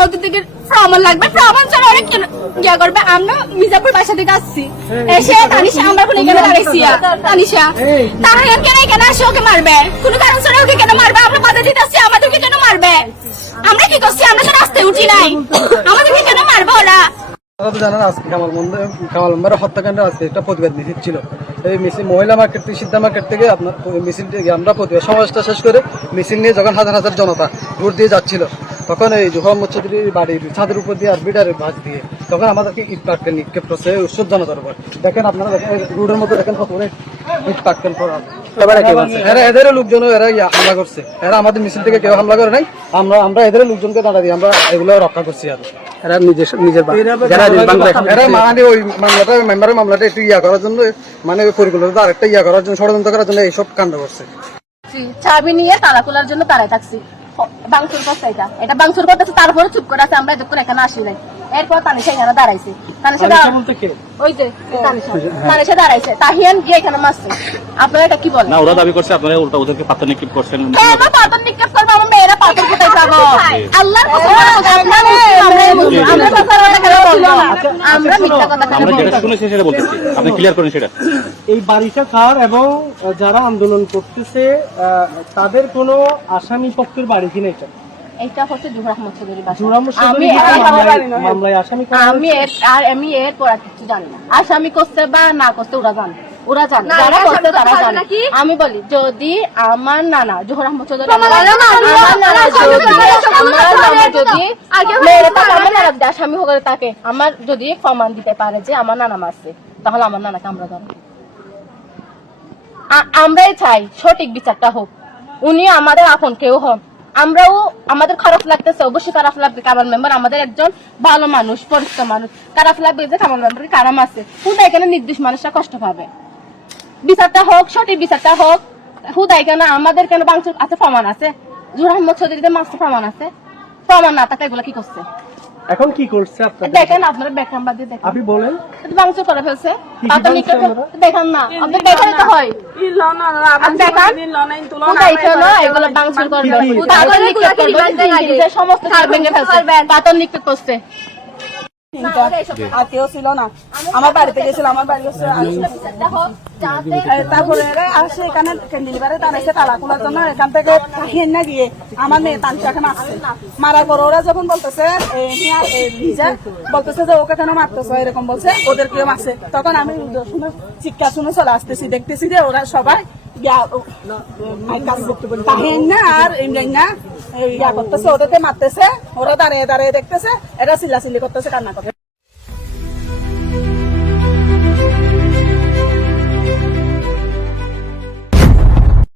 তাকে ওদের থেকে প্রমাণ লাগবে। প্রমাণ ছাড়া অনেক ইয়া করবে। আমরা মির্জাপুর বাসা থেকে আসছি। এসে তানিশা আমরা কোনো এখানে দাঁড়াইছি। তানিশা তাহলে কেন এখানে আসে? ওকে মারবে। কোনো কারণ ছাড়া ওকে কেন মারবে? আমরা বাধা দিতে আসছি আমাদেরকে কেন মারবে? আমরা কি করছি? আমরা তো রাস্তায় উঠি নাই। আমাদেরকে কেন মারবে ওরা? আপনারা তো জানেন আজকে কামাল মন্দ কামাল মেম্বারের হত্যাকাণ্ডে আজকে একটা প্রতিবাদ মিছিল ছিল। এই মিছিল মহিলা মার্কেট থেকে সিদ্ধা মার্কেট থেকে আপনার মিছিল আমরা প্রতিবাদ সমাবেশটা শেষ করে মিছিল নিয়ে যখন হাজার হাজার জনতা রোড দিয়ে যাচ্ছিল তখন এই জোহর চৌধুরীর বাড়ির ছাদের উপর দিয়ে আর বিডারের ভাঁজ দিয়ে তখন আমাদেরকে ইট পাটকেল নিক্ষেপ করছে উৎসব জনতার উপর দেখেন আপনারা দেখেন রোডের মধ্যে দেখেন কত ইট পাটকেল করা এরা এদের লোকজন এরা হামলা করছে। এরা আমাদের মিছিল থেকে কেউ হামলা করে নাই। আমরা আমরা এদের লোকজনকে দাঁড়া দিই আমরা এগুলো রক্ষা করছি আর। এরা নিজের নিজের বা- যারা বাংলাদেশ এরা মানে ওই মামলাটা মেম্বারের মামলাটা একটু ইয়া করার জন্য মানে ওই পরিকল্পনা আরেকটা ইয়া করার জন্য ষড়যন্ত্র করার জন্য এইসব কাণ্ড করছে। চাবি নিয়ে তালা খোলার জন্য তারাই থাকছি। বাংসুর করছে এটা। এটা বাংসুর করতেছে তারপরে চুপ করে আছে আমরা এতক্ষণ এখানে আসি নাই। এরপর তানিশা এখানে দাঁড়াইছে। তানিশা ওই যে তানিশা। তানিশা। দাঁড়াইছে। তাহিয়ান গিয়ে এখানে মারছে। আপনারা এটা কি বলেন? না ওরা দাবি করছে আপনারা উল্টা ওদেরকে পাথর নিক্ষেপ করছেন। হ্যাঁ, আমরা পাথর নিক্ষেপ করব, আমার মেয়েরা পাথর যাব? আল্লাহর এই মুসলিম, আমরা কথা আমরা মিথ্যা কথা আমরা যেটা শুনেছি সেটা বলতেছি। আপনি ক্লিয়ার করেন সেটা। এই বাড়িটা কার এবং যারা আন্দোলন করতেছে আহ, তাদের কোনো আসামি পক্ষের বাড়ি কিনা এটা? হচ্ছে আমি এর- মামলায়- মামলায় আসামি করা আমি এর আর আমি এর পর আর কিছু জানি না। আসামি করছে বা না করছে ওরা জানে। ওরা জানে যারা করছে তারা জানে। আমি বলি যদি আমার নানা জোহর আহমদ চৌধুরী আমার নানা যদি তাকে আমার নানা যদি আসামি হয়ে তাকে আমার যদি প্রমাণ দিতে পারে যে আমার নানা মারছে তাহলে আমার নানাকে আমরা আমরাই চাই সঠিক বিচারটা হোক। উনি আমাদের আপন কেউ হন। আমরাও আমাদের খারাপ লাগতেছে অবশ্যই খারাপ লাগবে কামাল মেম্বার। আমাদের একজন ভালো মানুষ পরিচিত মানুষ। খারাপ লাগবে যে কামাল মেম্বার কারাম আছে। হুদা এখানে নির্দিষ্ট মানুষরা কষ্ট পাবে। বিচারটা হোক সঠিক বিচারটা হোক হুদাই কেন আমাদের কেন বাংশুর আছে প্রমাণ আছে? জুর আহমদ চৌধুরীদের মাস্টার প্রমাণ আছে। প্রমাণ না থাকে এগুলো কি করছে? এখন কি করছে আপনাদের দেখেন আপনারা ব্যাখ্যা দিয়ে দেখেন। আপনি বলেন। বাংশুর করে ফেলছে। কি পাতা নিকট বাংশুর না আপনি দেখান তো হয়। দেখান সমস্ত করছে। আত্মীয় ছিল না। আমার বাড়িতে গেছিল আমার বাড়ি তারপরে আসে এখানে ক্যান্ডিলিভারে টানাইছে তালা খোলার জন্য এখান থেকে না গিয়ে আমার মেয়ে মারছে মারার পর ওরা যখন বলতেছে বলতেছে যে ওকে কেন মারতেছে এরকম বলছে ওদেরকেও মারছে। তখন আমি শুনে চিৎকার শুনে চলে আসতেছি দেখতেছি যে ওরা সবাই তাহিন না আর ইমরান না ইয়া করতেছে ওদেরকে মারতেছে ওরা দাঁড়িয়ে দাঁড়িয়ে দেখতেছে এরা চিল্লাচিল্লি করতেছে কান্না করতেছে